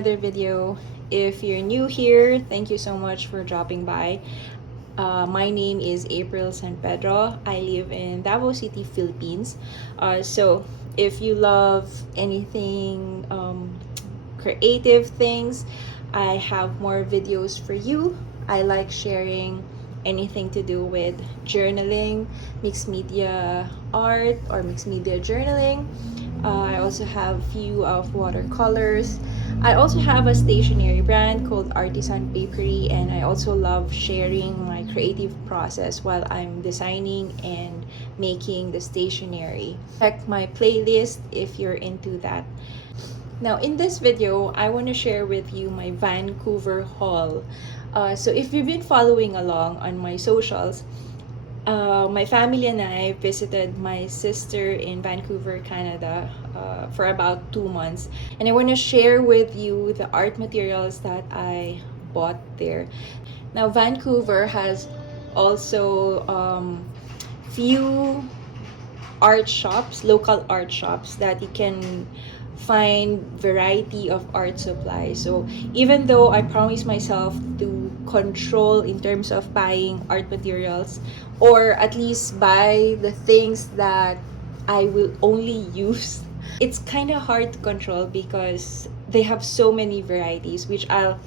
another video. If you're new here, thank you so much for dropping by. My name is April San Pedro. I live in Davao City, Philippines. So if you love anything creative things, I have more videos for you. I like sharing anything to do with journaling, mixed media art, or mixed media journaling. I also have few of watercolors. I also have a stationery brand called Artisan Paperie, and I also love sharing my creative process while I'm designing and making the stationery. Check my playlist if you're into that. Now, in this video, I want to share with you my Vancouver haul. So if you've been following along on my socials, my family and I visited my sister in Vancouver, Canada for about 2 months. And I want to share with you the art materials that I bought there. Now, Vancouver has also few art shops, local art shops that you can find variety of art supplies. So even though I promised myself to control in terms of buying art materials, or at least buy the things that I will only use, it's kind of hard to control because they have so many varieties, which I'll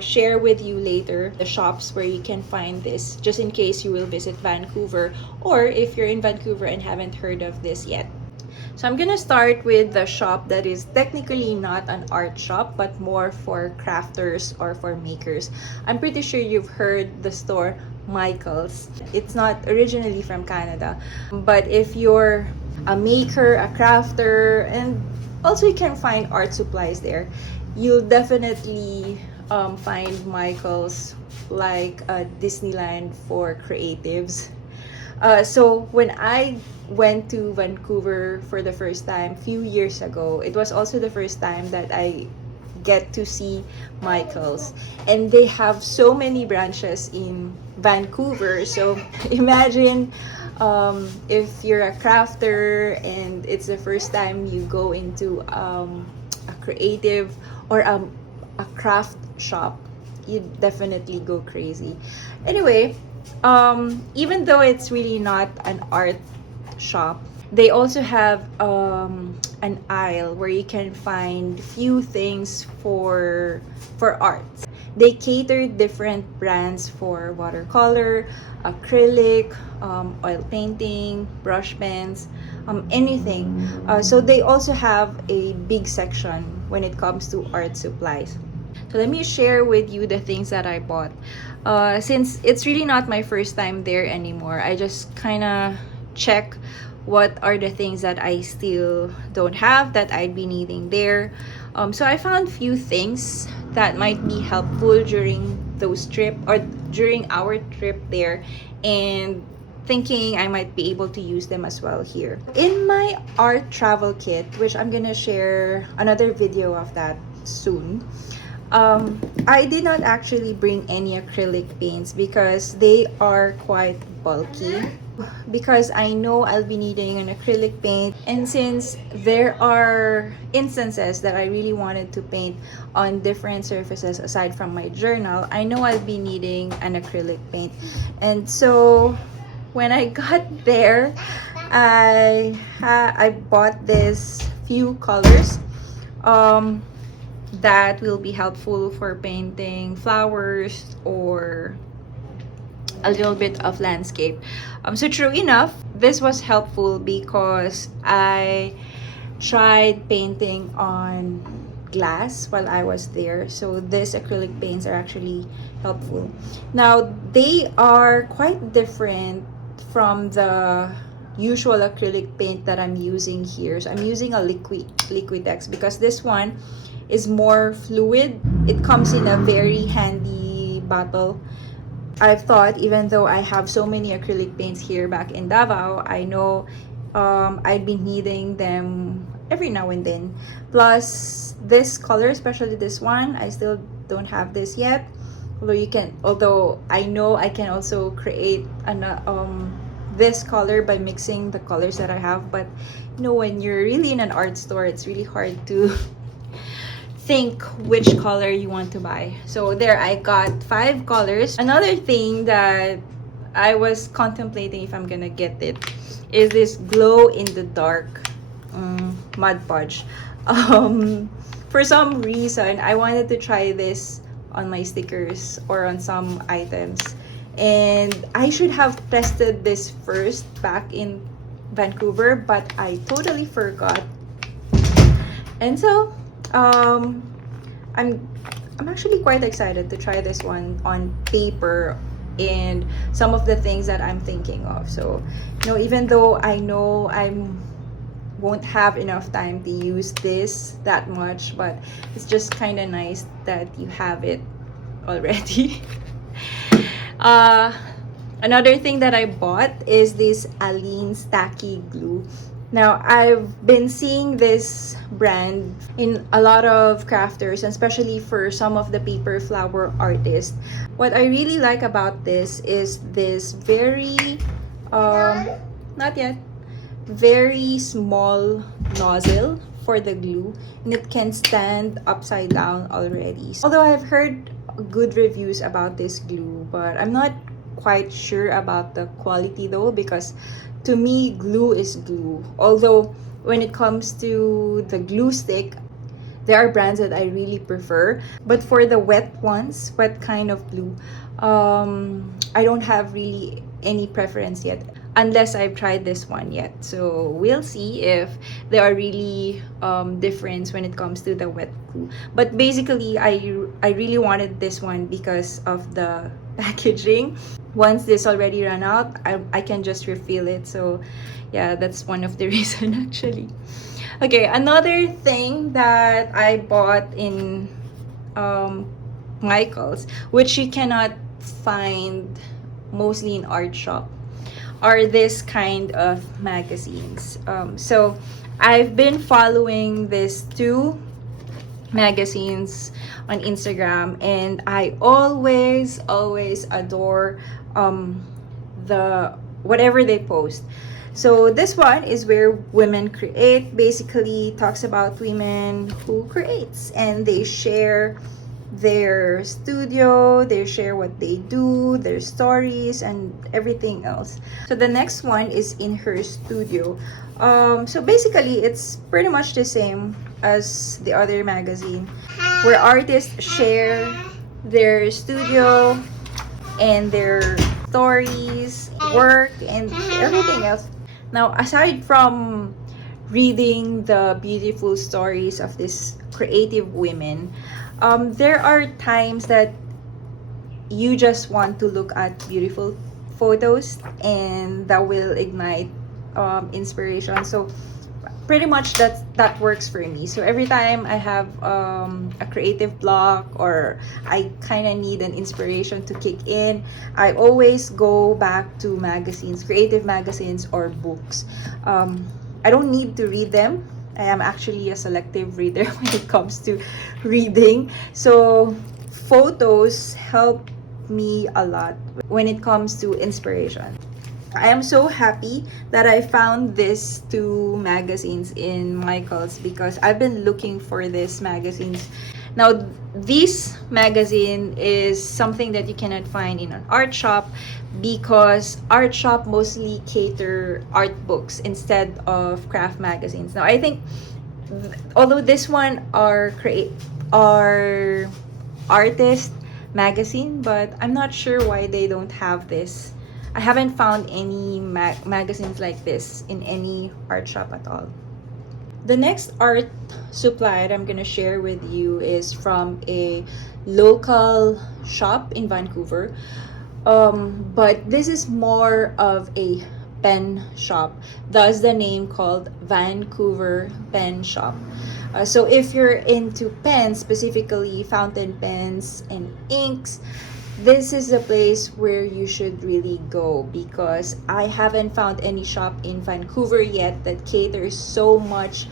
share with you later the shops where you can find this, just in case you will visit Vancouver, or if you're in Vancouver and haven't heard of this yet. So I'm gonna start with the shop that is technically not an art shop, but more for crafters or for makers. I'm pretty sure you've heard the store Michael's. It's not originally from Canada, but if you're a maker, a crafter, and also you can find art supplies there, you'll definitely find Michael's like a Disneyland for creatives. So when I went to Vancouver for the first time few years ago, it was also the first time that I get to see Michael's, and they have so many branches in Vancouver. So imagine if you're a crafter and it's the first time you go into a creative or a craft shop, you definitely go crazy. Anyway, even though it's really not an art shop, they also have an aisle where you can find few things for art. They cater different brands for watercolor, acrylic, oil painting, brush pens, anything. So they also have a big section when it comes to art supplies. So let me share with you the things that I bought. Since it's really not my first time there anymore, I just kind of check what are the things that I still don't have that I'd be needing there. So I found few things that might be helpful during those trip or during our trip there, and thinking I might be able to use them as well here. In my art travel kit, which I'm gonna share another video of that soon, I did not actually bring any acrylic paints because they are quite bulky, because I know I'll be needing an acrylic paint, and since there are instances that I really wanted to paint on different surfaces aside from my journal, I know I'll be needing an acrylic paint. And so when I got there, I bought this few colors that will be helpful for painting flowers or a little bit of landscape. So true enough, this was helpful because I tried painting on glass while I was there. So these acrylic paints are actually helpful. Now, they are quite different from the usual acrylic paint that I'm using here. So I'm using a Liquitex because this one is more fluid. It comes in a very handy bottle. I thought, even though I have so many acrylic paints here back in Davao, I know I'd be needing them every now and then. Plus, this color, especially this one, I still don't have this yet. Although I know I can also create this color by mixing the colors that I have. But you know, when you're really in an art store, it's really hard to think which color you want to buy. So there, I got 5 colors. Another thing that I was contemplating if I'm gonna get it is this glow in the dark Mud Podge. For some reason, I wanted to try this on my stickers or on some items. And I should have tested this first back in Vancouver, but I totally forgot. And so, I'm I'm actually quite excited to try this one on paper and some of the things that I'm thinking of. So, even though I know I won't have enough time to use this that much, but it's just kind of nice that you have it already. uh, Another thing that I bought is this Aline Stacky Glue. Now, I've been seeing this brand in a lot of crafters, especially for some of the paper flower artists. What I really like about this is this very, not yet, very small nozzle for the glue, and it can stand upside down already. Although I've heard good reviews about this glue, but I'm not quite sure about the quality though, because to me, glue is glue. Although, when it comes to the glue stick, there are brands that I really prefer. But for the wet ones, wet kind of glue, I don't have really any preference yet, unless I've tried this one yet. So we'll see if there are really difference when it comes to the wet glue. But basically, I really wanted this one because of the packaging. Once this already ran out, I can just refill it. So yeah, that's one of the reason actually. Okay, another thing that I bought in Michael's, which you cannot find mostly in art shop, are this kind of magazines. So I've been following these 2 magazines on Instagram, and I always adore the whatever they post. So this one is Where Women Create. Basically talks about women who creates, and they share their studio, they share what they do, their stories, and everything else. So the next one is In Her Studio. So basically it's pretty much the same as the other magazine, where artists share their studio and their stories, work, and everything else. Now, aside from reading the beautiful stories of these creative women, there are times that you just want to look at beautiful photos, and that will ignite inspiration. So pretty much that works for me. So every time I have a creative block, or I kind of need an inspiration to kick in, I always go back to magazines, creative magazines or books. I don't need to read them. I am actually a selective reader when it comes to reading. So photos help me a lot when it comes to inspiration. I am so happy that I found these 2 magazines in Michael's, because I've been looking for these magazines. Now, this magazine is something that you cannot find in an art shop, because art shop mostly cater art books instead of craft magazines. Now, I think although this one are artist magazine, but I'm not sure why they don't have this. I haven't found any magazines like this in any art shop at all. The next art supply that I'm gonna share with you is from a local shop in Vancouver. But this is more of a pen shop, thus the name called Vancouver Pen Shop. So if you're into pens, specifically fountain pens and inks, this is the place where you should really go, because I haven't found any shop in Vancouver yet that caters so much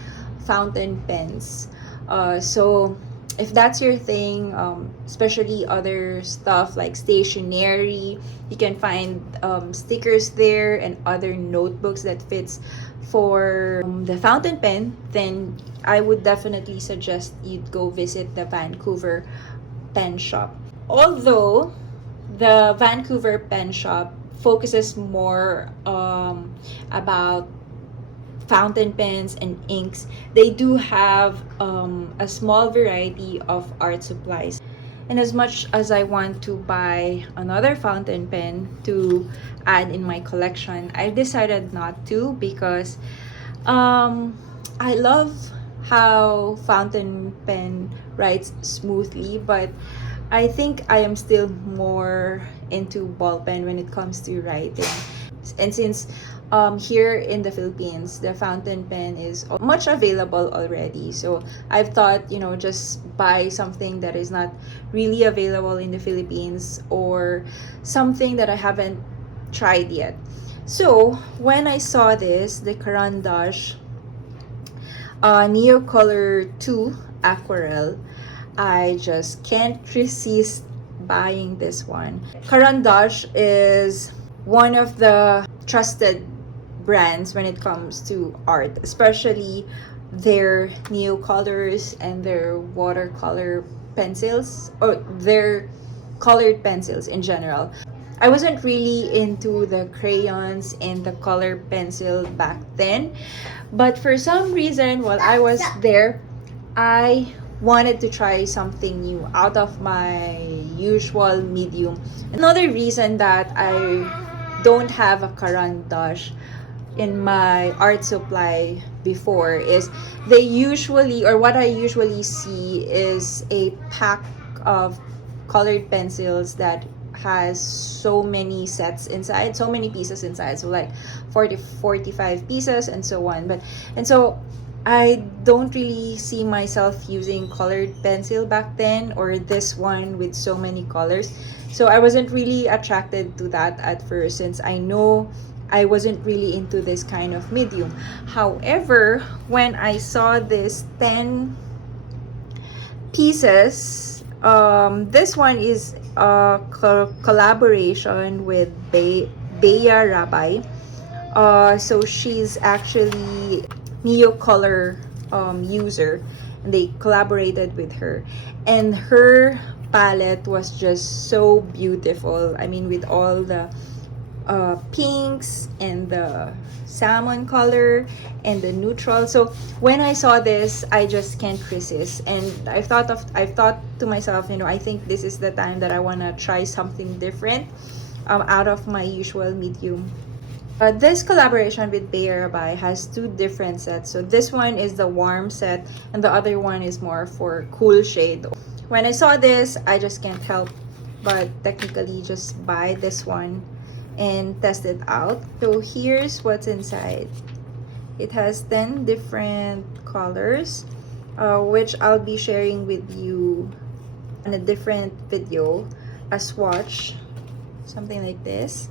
fountain pens. So if that's your thing, especially other stuff like stationery, you can find stickers there and other notebooks that fits for the fountain pen, then I would definitely suggest you'd go visit the Vancouver pen shop. Although the Vancouver pen shop focuses more about fountain pens and inks, they do have a small variety of art supplies. And as much as I want to buy another fountain pen to add in my collection, I decided not to because I love how fountain pen writes smoothly, but I think I am still more into ball pen when it comes to writing. And since here in the Philippines, the fountain pen is much available already. So I've thought, just buy something that is not really available in the Philippines or something that I haven't tried yet. So when I saw this, the Caran d'Ache Neo Color 2 Aquarelle, I just can't resist buying this one. Caran d'Ache is one of the trusted brands when it comes to art, especially their neo colors and their watercolor pencils, or their colored pencils in general. I wasn't really into the crayons and the color pencil back then, but for some reason while I was there, I wanted to try something new out of my usual medium. Another reason that I don't have a Caran d'Ache in my art supply before is they usually, or what I usually see is a pack of colored pencils that has so many sets inside, so many pieces inside, so like 45 pieces and so on. And so I don't really see myself using colored pencil back then, or this one with so many colors. So I wasn't really attracted to that at first, since I know I wasn't really into this kind of medium. However, when I saw this 10 pieces, this one is a collaboration with Bea Rabbi. So she's actually Neo Color user, and they collaborated with her, and her palette was just so beautiful. I mean, with all the pinks and the salmon color and the neutral. So when I saw this, I just can't resist, and I've thought to myself, I think this is the time that I want to try something different out of my usual medium. This collaboration with Bea Rabbi has two different sets. So this one is the warm set, and the other one is more for cool shade. When I saw this, I just can't help but technically just buy this one and test it out. So here's what's inside. It has 10 different colors, which I'll be sharing with you in a different video, a swatch, something like this,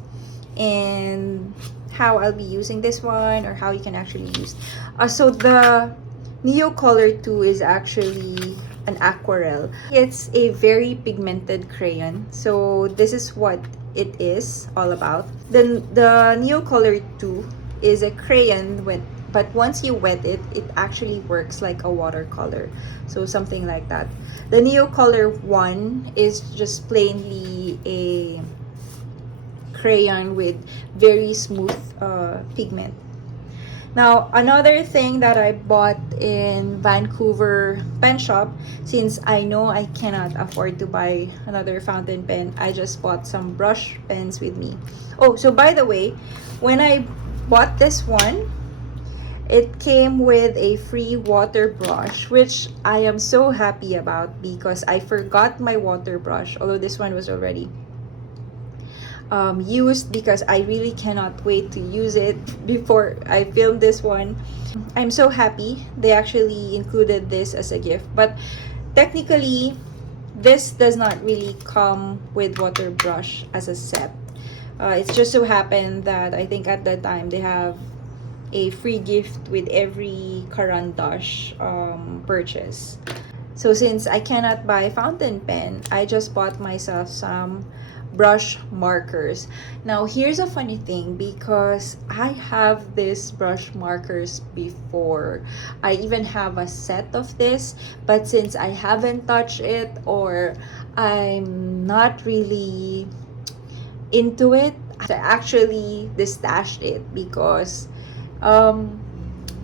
and how I'll be using this one, or how you can actually use. So the Neo Color 2 is actually an aquarelle. It's a very pigmented crayon. So this is what it is all about. Then the Neo Color 2 is a crayon but once you wet it, it actually works like a watercolor. So something like that. The Neo Color 1 is just plainly a crayon with very smooth pigment. Now, another thing that I bought in Vancouver pen shop, since I know I cannot afford to buy another fountain pen, I just bought some brush pens with me. Oh, so by the way, when I bought this one, it came with a free water brush, which I am so happy about because I forgot my water brush, although this one was already used, because I really cannot wait to use it before I film this one. I'm so happy they actually included this as a gift, but technically this does not really come with water brush as a set. It's just so happened that I think at that time they have a free gift with every Caran d'Ache purchase. So since I cannot buy fountain pen, I just bought myself some brush markers. Now here's a funny thing, because I have this brush markers before. I even have a set of this, but since I haven't touched it, or I'm not really into it, I actually destashed it because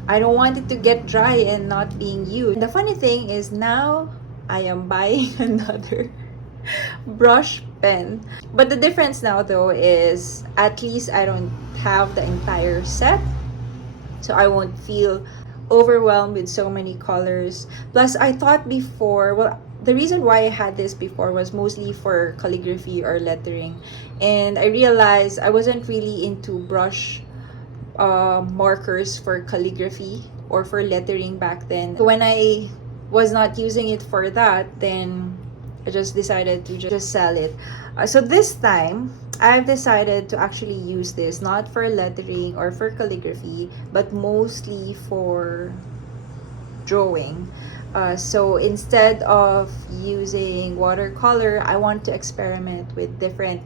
I don't want it to get dry and not being used. And the funny thing is, now I am buying another brush pen. But the difference now though is, at least I don't have the entire set, so I won't feel overwhelmed with so many colors. Plus, I thought before, well, the reason why I had this before was mostly for calligraphy or lettering, and I realized I wasn't really into brush markers for calligraphy or for lettering back then. When I was not using it for that, then I just decided to just sell it. So this time, I've decided to actually use this not for lettering or for calligraphy, but mostly for drawing. So instead of using watercolor, I want to experiment with different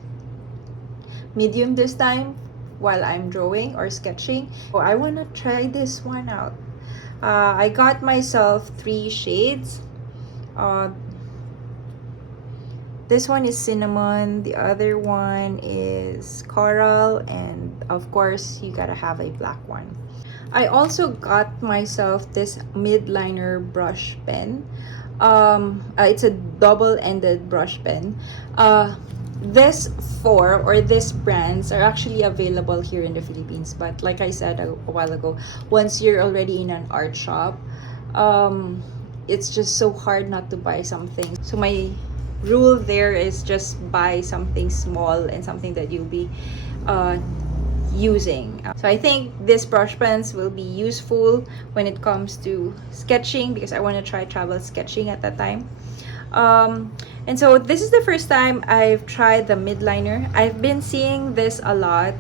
medium this time while I'm drawing or sketching. So I want to try this one out. I got myself 3 shades. This one is cinnamon, the other one is coral, and of course you gotta have a black one. I also got myself this midliner brush pen. It's a double-ended brush pen. This this brands are actually available here in the Philippines, but like I said a while ago, once you're already in an art shop, it's just so hard not to buy something. So my rule there is just buy something small and something that you'll be using. So I think this brush pens will be useful when it comes to sketching, because I want to try travel sketching at that time. And so this is the first time I've tried the midliner. I've been seeing this a lot,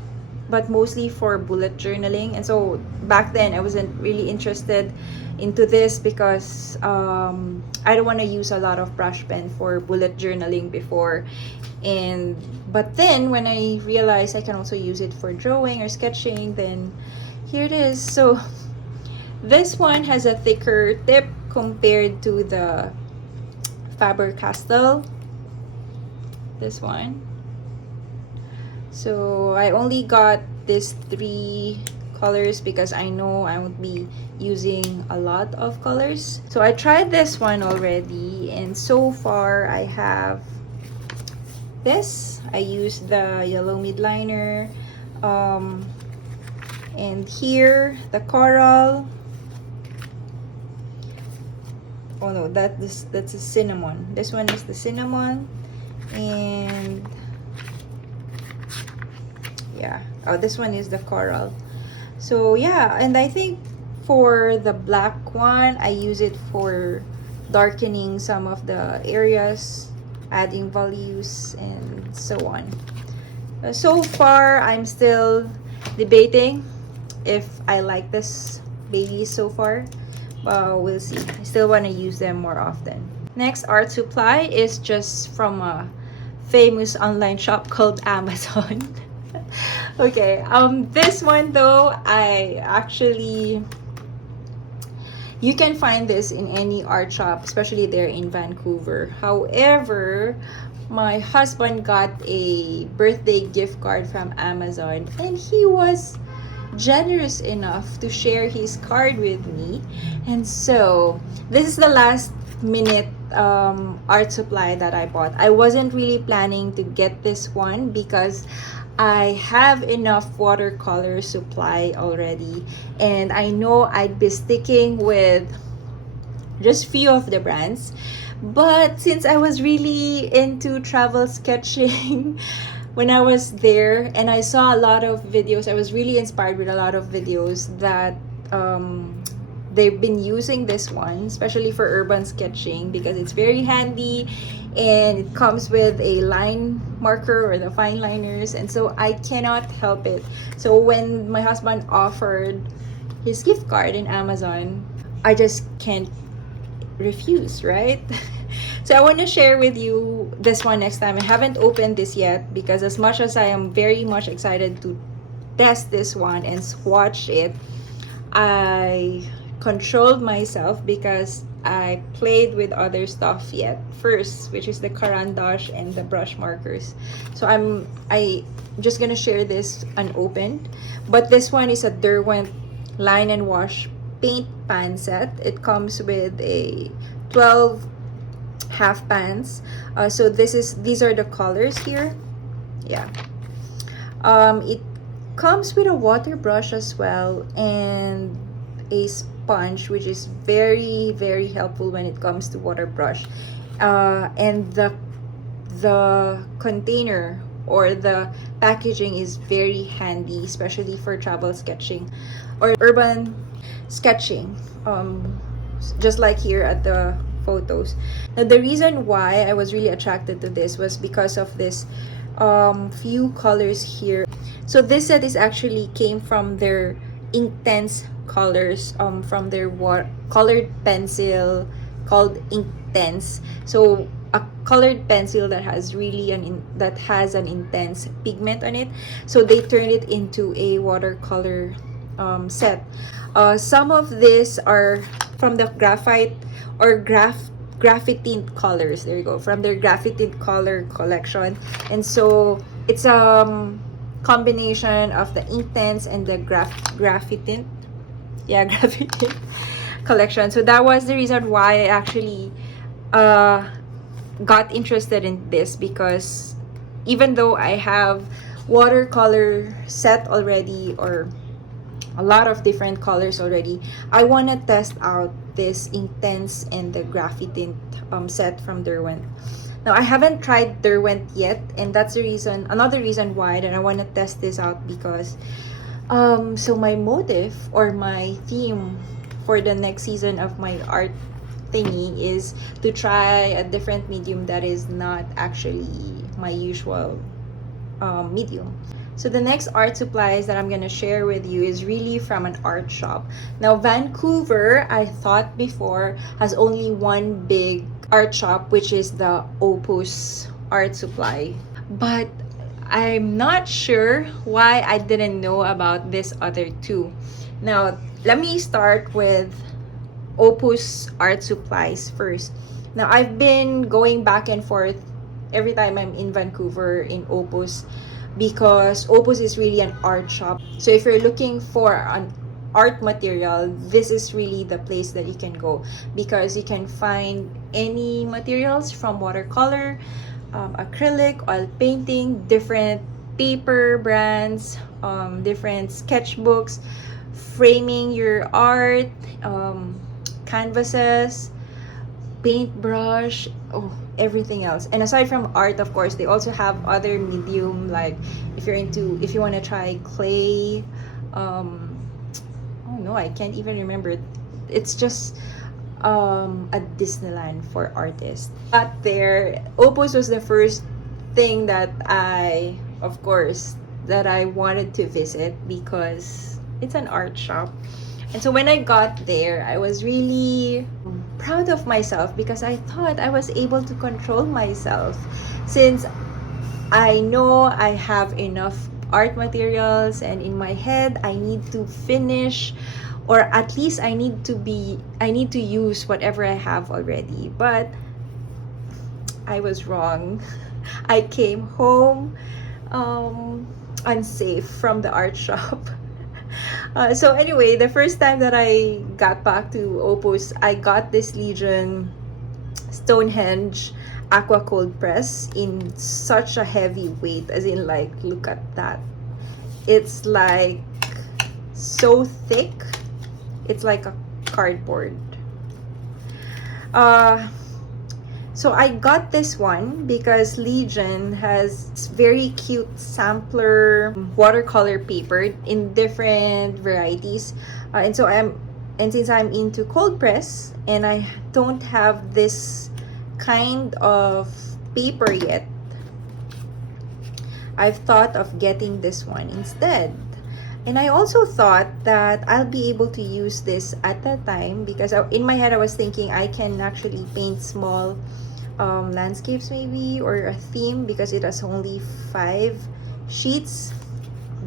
but mostly for bullet journaling. And so back then I wasn't really interested into this because I don't want to use a lot of brush pen for bullet journaling before. But then when I realized I can also use it for drawing or sketching, then here it is. So this one has a thicker tip compared to the Faber-Castell, this one. So I only got these 3 colors because I know I won't be using a lot of colors. So I tried this one already, and so far I have this. I used the yellow midliner, and here the coral. Oh no, that's a cinnamon. This one is the cinnamon, and yeah, oh, this one is the coral. So yeah, and I think for the black one, I use it for darkening some of the areas, adding values, and so on. So far, I'm still debating if I like this baby so far. We'll see. I still want to use them more often. Next art supply is just from a famous online shop called Amazon. Okay, this one though, you can find this in any art shop, especially there in Vancouver. However, my husband got a birthday gift card from Amazon, and he was generous enough to share his card with me. And so this is the last minute art supply that I bought. I wasn't really planning to get this one because I have enough watercolor supply already, and I know I'd be sticking with just few of the brands. But since I was really into travel sketching when I was there, and I saw a lot of videos, I was really inspired with a lot of videos that they've been using this one, especially for urban sketching, because it's very handy and it comes with a line marker or the fine liners, and so I cannot help it. So when my husband offered his gift card in Amazon, I just can't refuse, right? So I want to share with you this one next time. I haven't opened this yet because as much as I am very much excited to test this one and swatch it, I controlled myself because I played with other stuff yet first, which is the carandash and the brush markers. So I just gonna share this unopened. But this one is a Derwent line and wash paint pan set. It comes with a 12 half pans. So these are the colors here. Yeah. It comes with a water brush as well and a sponge, which is very very helpful when it comes to water brush. And the container or the packaging is very handy, especially for travel sketching or urban sketching, just like here at the photos. Now the reason why I was really attracted to this was because of this few colors here. So this set is actually came from their intense colors, from their colored pencil called Intense. So a colored pencil that has really that has an intense pigment on it. So they turned it into a watercolor set. Some of these are from the graphite or graphite colors. There you go, from their graphite color collection. And so it's combination of the Intense and the graphite, yeah, graphite collection. So that was the reason why I actually got interested in this, because even though I have watercolor set already or a lot of different colors already, I want to test out this Intense and the graphite set from Derwent. Now I haven't tried Derwent yet, and that's the reason, another reason why that I want to test this out, because so my motive or my theme for the next season of my art thingy is to try a different medium that is not actually my usual medium. So the next art supplies that I'm gonna share with you is really from an art shop. Now Vancouver, I thought before, has only one big art shop, which is the Opus Art Supply. But I'm not sure why I didn't know about this other two. Now let me start with Opus Art Supplies first. Now I've been going back and forth every time I'm in Vancouver in Opus, because Opus is really an art shop. So if you're looking for an art material, this is really the place that you can go, because you can find any materials from watercolor, acrylic, oil painting, different paper brands, different sketchbooks, framing your art, canvases, paintbrush, everything else. And aside from art, of course, they also have other medium, like if you want to try clay, oh no, I can't even remember. It's just a Disneyland for artists. But there, Opus was the first thing that I wanted to visit, because it's an art shop. And so when I got there, I was really proud of myself, because I thought I was able to control myself, since I know I have enough art materials, and in my head I need to finish, or at least I need to use whatever I have already. But I was wrong. I came home unsafe from the art shop. So anyway, the first time that I got back to Opus, I got this Legion Stonehenge Aqua Cold Press in such a heavy weight, as in, like, look at that. It's like so thick. It's like a cardboard. So I got this one because Legion has very cute sampler watercolor paper in different varieties, and since I'm into cold press and I don't have this kind of paper yet, I've thought of getting this one instead. And I also thought that I'll be able to use this at that time because in my head I was thinking I can actually paint small landscapes maybe, or a theme, because it has only 5 sheets.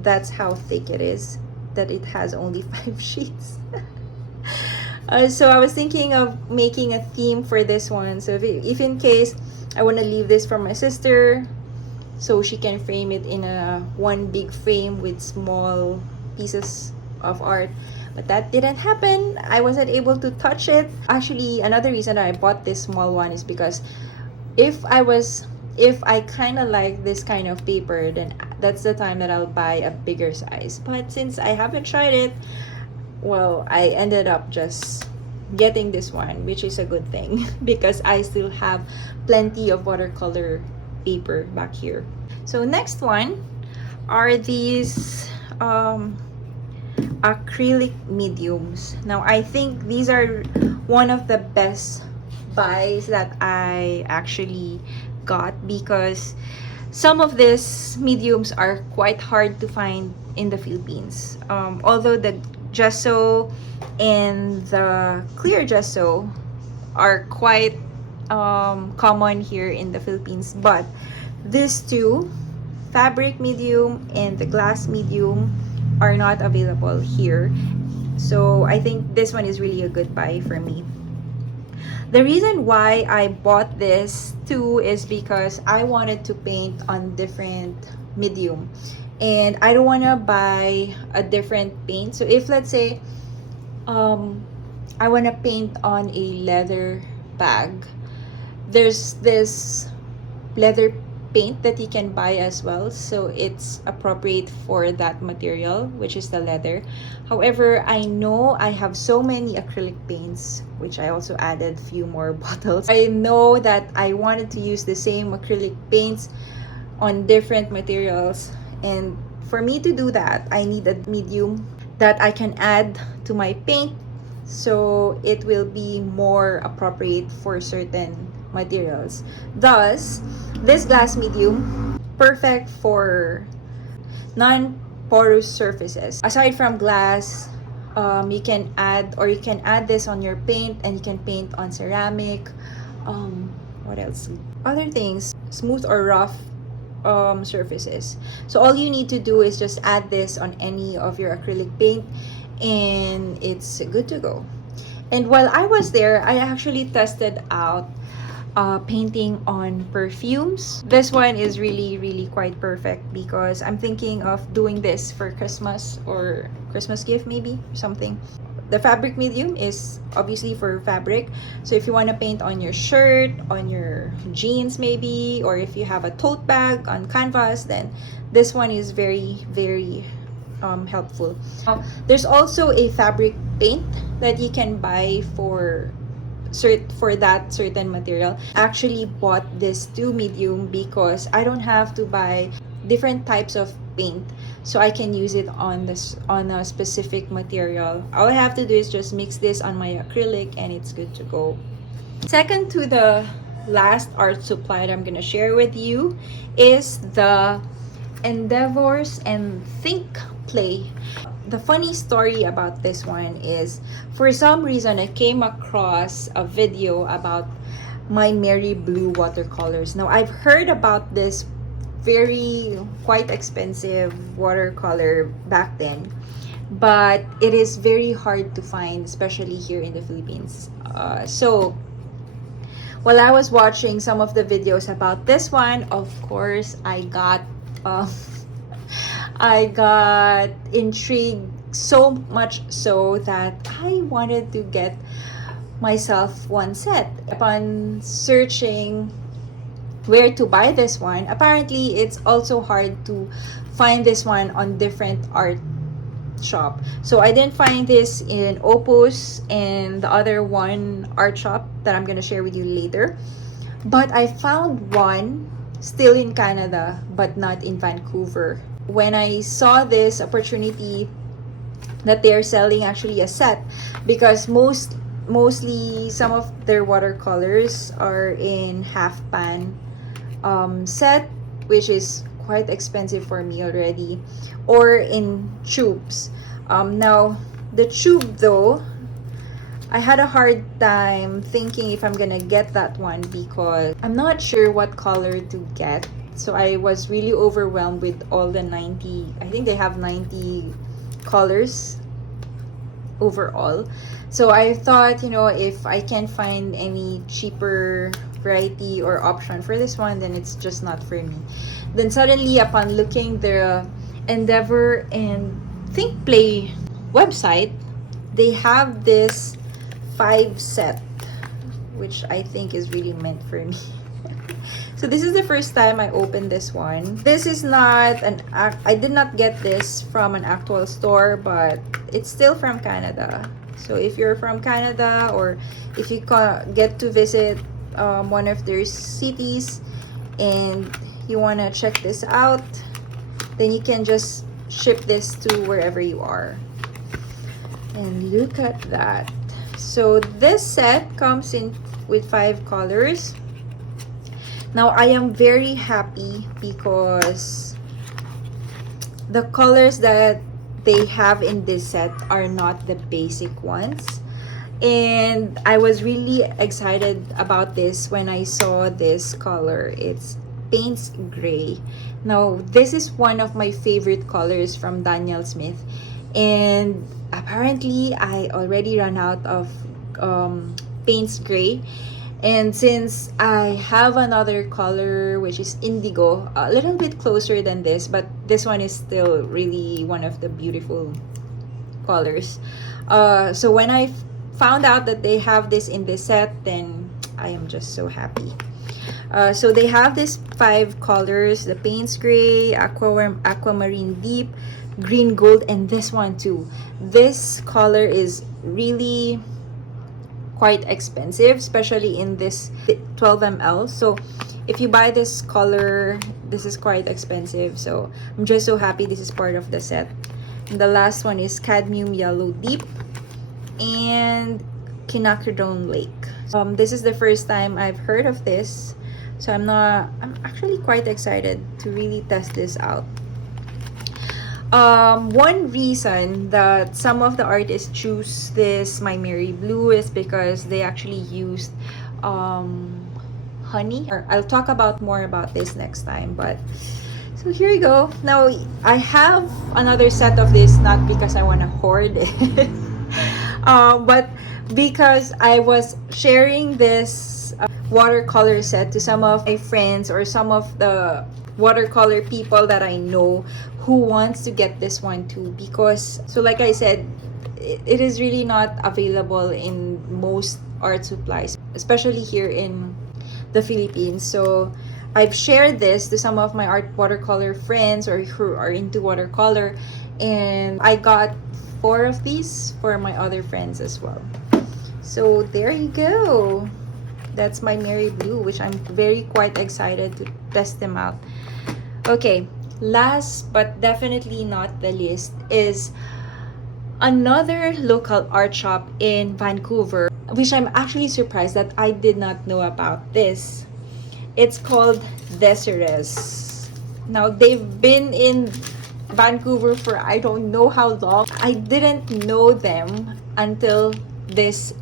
That's how thick it is, that it has only 5 sheets. So I was thinking of making a theme for this one. So if in case I want to leave this for my sister, so she can frame it in a one big frame with small pieces of art. But that didn't happen. I wasn't able to touch it. Actually, another reason that I bought this small one is because if I kind of like this kind of paper, then that's the time that I'll buy a bigger size. But since I haven't tried it, well, I ended up just getting this one, which is a good thing because I still have plenty of watercolor paper back here. So next one are these acrylic mediums. Now I think these are one of the best buys that I actually got because some of these mediums are quite hard to find in the Philippines. Although the gesso and the clear gesso are quite common here in the Philippines, but these two, fabric medium and the glass medium, are not available here. So I think this one is really a good buy for me. The reason why I bought this too is because I wanted to paint on different medium and I don't want to buy a different paint. So if let's say I want to paint on a leather bag, there's this leather paint that you can buy as well, so it's appropriate for that material, which is the leather. However, I know I have so many acrylic paints, which I also added few more bottles. I know that I wanted to use the same acrylic paints on different materials, and for me to do that, I need a medium that I can add to my paint so it will be more appropriate for certain materials. Thus, this glass medium, perfect for non-porous surfaces. Aside from glass, you can add this on your paint, and you can paint on ceramic. What else? Other things, smooth or rough surfaces. So all you need to do is just add this on any of your acrylic paint and it's good to go. And while I was there, I actually tested out painting on perfumes. This one is really quite perfect because I'm thinking of doing this for Christmas or Christmas gift maybe, something. The fabric medium is obviously for fabric. So if you want to paint on your shirt, on your jeans maybe, or if you have a tote bag on canvas, then this one is very helpful. There's also a fabric paint that you can buy for that certain material. Actually bought this 2 medium because I don't have to buy different types of paint, so I can use it on a specific material. All I have to do is just mix this on my acrylic and it's good to go. Second to the last art supply that I'm gonna share with you is the Endeavors and Think Play. The funny story about this one is, for some reason I came across a video about my Mary Blue watercolors. Now I've heard about this quite expensive watercolor back then, but it is very hard to find, especially here in the Philippines. So while I was watching some of the videos about this one, of course I got intrigued, so much so that I wanted to get myself one set. Upon searching where to buy this one, apparently it's also hard to find this one on different art shop. So I didn't find this in Opus and the other one art shop that I'm gonna share with you later, but I found one still in Canada but not in Vancouver. When I saw this opportunity that they're selling actually a set, because mostly some of their watercolors are in half pan set, which is quite expensive for me already, or in tubes. Now the tube though, I had a hard time thinking if I'm gonna get that one because I'm not sure what color to get. So I was really overwhelmed with all the 90, I think they have 90 colors overall. So I thought, you know, if I can't find any cheaper variety or option for this one, then it's just not for me. Then suddenly, upon looking the Endeavor and Think Play website, they have this 5 set, which I think is really meant for me. So this is the first time I opened this one. This is not I did not get this from an actual store, but it's still from Canada. So if you're from Canada, or if you get to visit one of their cities and you want to check this out, then you can just ship this to wherever you are. And look at that. So this set comes in with 5 colors. Now I am very happy because the colors that they have in this set are not the basic ones. And I was really excited about this when I saw this color. It's Paints Gray. Now this is one of my favorite colors from Daniel Smith. And apparently I already ran out of Paints Gray. And since I have another color which is indigo, a little bit closer than this, but this one is still really one of the beautiful colors. So when I found out that they have this in this set, then I am just so happy. So they have these 5 colors: the Paints Gray, Aquamarine Deep, Green Gold, and this one too. This color is really quite expensive, especially in this 12 ml. So if you buy this color, this is quite expensive. So I'm just so happy this is part of the set. And the last one is Cadmium Yellow Deep and Quinacridone Lake. This is the first time I've heard of this, so I'm actually quite excited to really test this out. One reason that some of the artists choose this My Mary Blue is because they actually used honey. I'll talk about more about this next time, but so here you go. Now I have another set of this, not because I want to hoard it, but because I was sharing this watercolor set to some of my friends or some of the watercolor people that I know who wants to get this one too, because so like I said, it is really not available in most art supplies, especially here in the Philippines. So I've shared this to some of my watercolor friends or who are into watercolor, and I got 4 of these for my other friends as well. So there you go. That's My Mary Blue, which I'm quite excited to test them out. Okay, last but definitely not the least is another local art shop in Vancouver, which I'm actually surprised that I did not know about this. It's called Desirees. Now they've been in Vancouver for I don't know how long. I didn't know them until this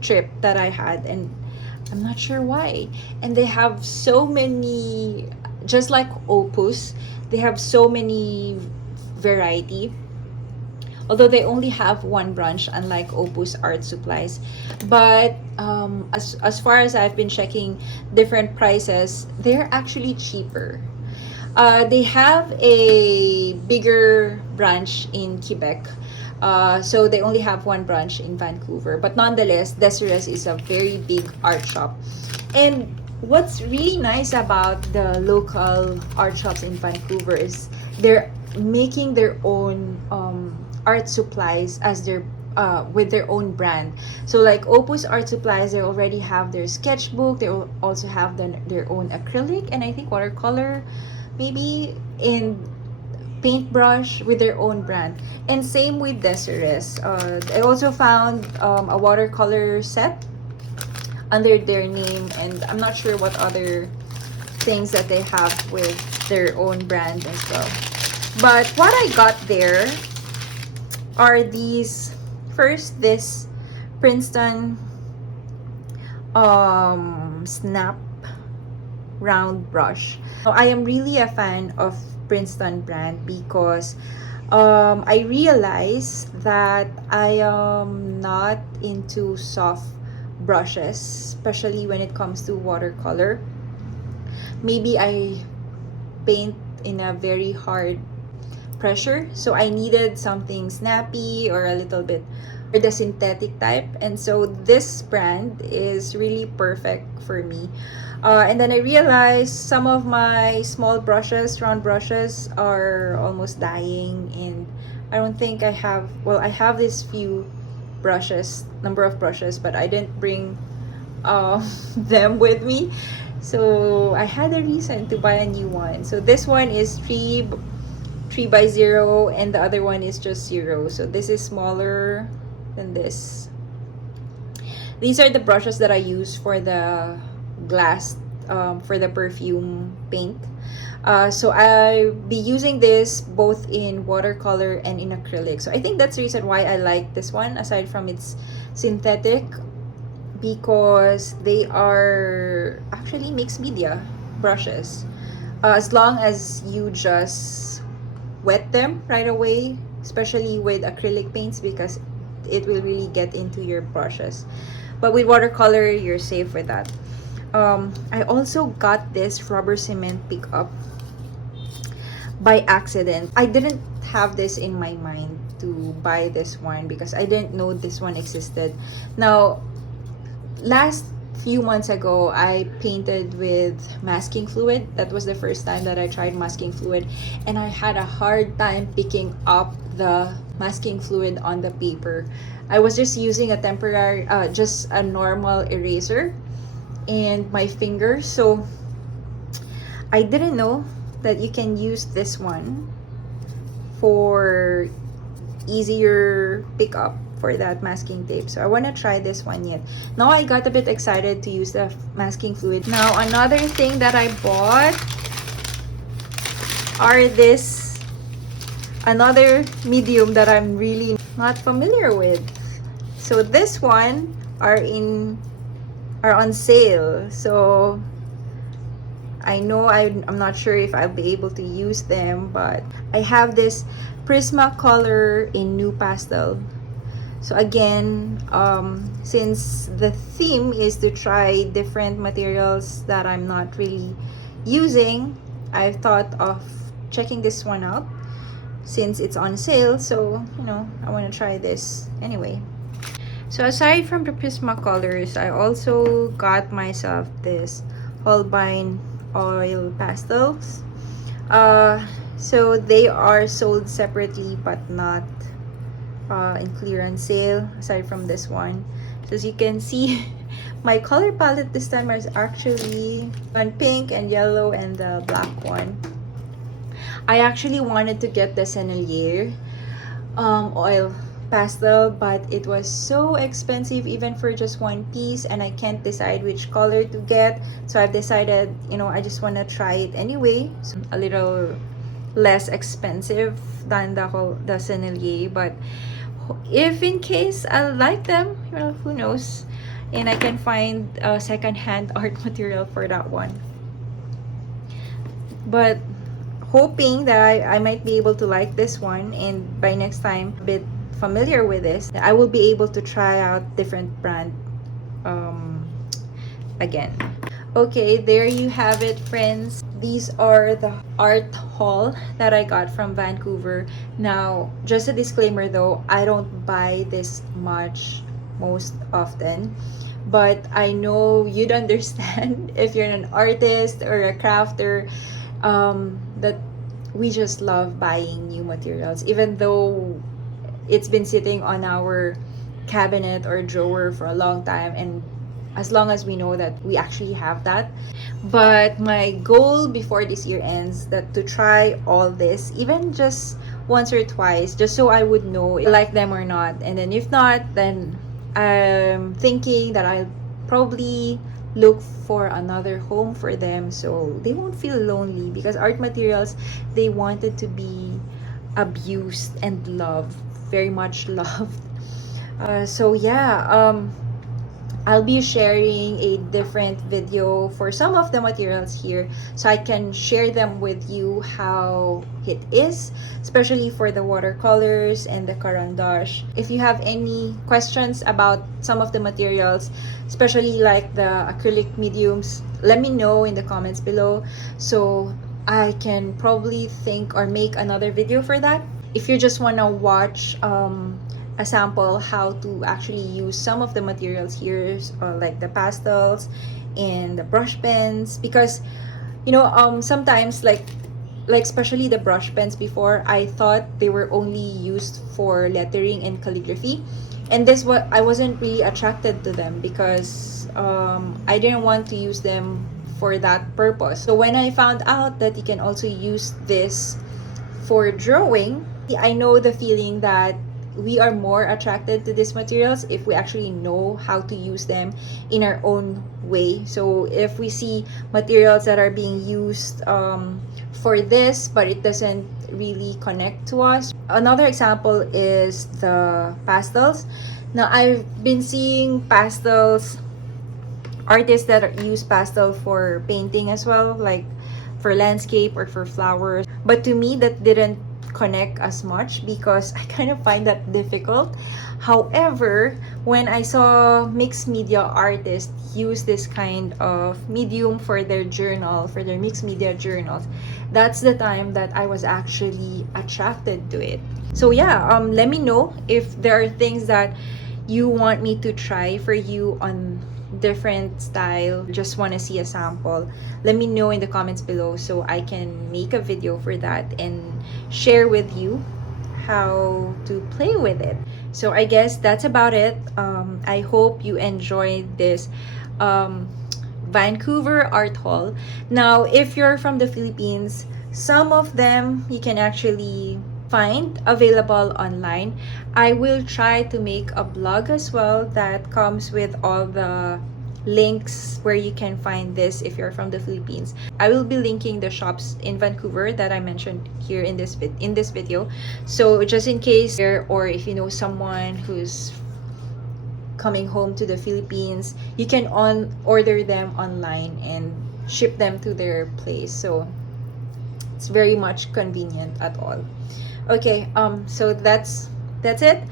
trip that I had, and I'm not sure why. And they have so many, just like Opus, they have so many variety. Although they only have one branch, unlike Opus Art Supplies. But as far as I've been checking different prices, they're actually cheaper. They have a bigger branch in Quebec. So they only have one branch in Vancouver. But nonetheless, Desirees is a very big art shop. And what's really nice about the local art shops in Vancouver is they're making their own art supplies as their with their own brand. So like Opus Art Supplies, they already have their sketchbook. They also have their own acrylic and I think watercolor, maybe, in paintbrush with their own brand. And same with Desirees. I also found a watercolor set under their name, and I'm not sure what other things that they have with their own brand as well. But what I got there are these, first this Princeton snap round brush. I am really a fan of Princeton brand because I realized that I am not into soft brushes, especially when it comes to watercolor. Maybe I paint in a very hard pressure, so I needed something snappy or a little bit or the synthetic type, and so this brand is really perfect for me. And then I realized some of my small brushes, round brushes, are almost dying, and I don't think I have, well, I have this few brushes, number of brushes, but I didn't bring them with me, so I had a reason to buy a new one. So this one is 3 by 0, and the other one is just 0, so this is smaller than this. These are the brushes that I use for the glass, for the perfume paint. So I'll be using this both in watercolor and in acrylic. So I think that's the reason why I like this one, aside from its synthetic, because they are actually mixed media brushes. As long as you just wet them right away, especially with acrylic paints, because it will really get into your brushes. But with watercolor, you're safe with that. I also got this rubber cement pickup by accident. I didn't have this in my mind to buy this one because I didn't know this one existed. Now, last few months ago, I painted with masking fluid. That was the first time that I tried masking fluid, and I had a hard time picking up the masking fluid on the paper. I was just using a temporary, just a normal eraser and my fingers, so I didn't know that you can use this one for easier pickup for that masking tape. So I want to try this one yet. Now I got a bit excited to use the masking fluid. Now another thing that I bought are this, another medium that I'm really not familiar with. So this one are on sale. So I know I'm not sure if I'll be able to use them, but I have this Prismacolor in New Pastel. So again, since the theme is to try different materials that I'm not really using, I thought of checking this one out since it's on sale. So, you know, I want to try this anyway. So aside from the Prismacolors, I also got myself this Holbein oil pastels. So they are sold separately but not in clearance sale, aside from this one. So as you can see, my color palette this time is actually on pink and yellow and the black one. I actually wanted to get the Sennelier oil pastel, but it was so expensive even for just one piece, and I can't decide which color to get. So I've decided, you know, I just want to try it anyway. So a little less expensive than the Sennelier, but if in case I like them, well, who knows, and I can find a second-hand art material for that one. But hoping that I might be able to like this one, and by next time a bit familiar with this, I will be able to try out different brand again. Okay, there you have it, friends. These are the art haul that I got from Vancouver. Now, just a disclaimer though, I don't buy this much most often, but I know you'd understand if you're an artist or a crafter, that we just love buying new materials, even though it's been sitting on our cabinet or drawer for a long time, and as long as we know that we actually have that. But my goal before this year ends, that to try all this, even just once or twice, just so I would know if I like them or not. And then if not, then I'm thinking that I'll probably look for another home for them so they won't feel lonely, because art materials, they wanted to be abused and loved, very much loved. So yeah, I'll be sharing a different video for some of the materials here so I can share them with you how it is, especially for the watercolors and the carandash. If you have any questions about some of the materials, especially like the acrylic mediums, let me know in the comments below so I can probably think or make another video for that. If you just want to watch a sample how to actually use some of the materials here, like the pastels and the brush pens, because sometimes like especially the brush pens, before I thought they were only used for lettering and calligraphy, and this what I wasn't really attracted to them because I didn't want to use them for that purpose. So when I found out that you can also use this for drawing, I know the feeling that we are more attracted to these materials if we actually know how to use them in our own way. So if we see materials that are being used for this but it doesn't really connect to us. Another example is the pastels. Now I've been seeing pastels, artists that use pastel for painting as well, like for landscape or for flowers, but to me that didn't connect as much because I kind of find that difficult. However, when I saw mixed media artists use this kind of medium for their journal, for their mixed media journals, that's the time that I was actually attracted to it. So yeah, let me know if there are things that you want me to try for you on different style, just want to see a sample. Let me know in the comments below so I can make a video for that and share with you how to play with it. So I guess that's about it. I hope you enjoyed this Vancouver art haul. Now if you're from the Philippines, some of them you can actually find available online. I will try to make a blog as well that comes with all the links where you can find this if you're from the Philippines. I will be linking the shops in Vancouver that I mentioned here in this video. So just in case, or if you know someone who's coming home to the Philippines, you can order them online and ship them to their place. So it's very much convenient at all. Okay, so that's it.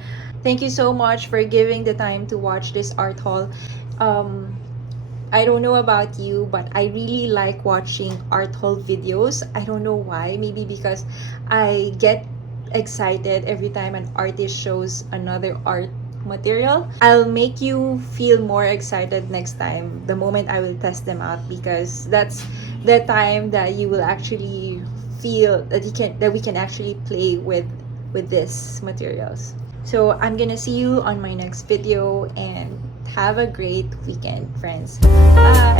Thank you so much for giving the time to watch this art haul. I don't know about you, but I really like watching art haul videos. I don't know why, maybe because I get excited every time an artist shows another art material. I'll make you feel more excited next time, the moment I will test them out, because that's the time that you will actually feel that we can actually play with this materials. So I'm gonna see you on my next video, and have a great weekend, friends. Bye.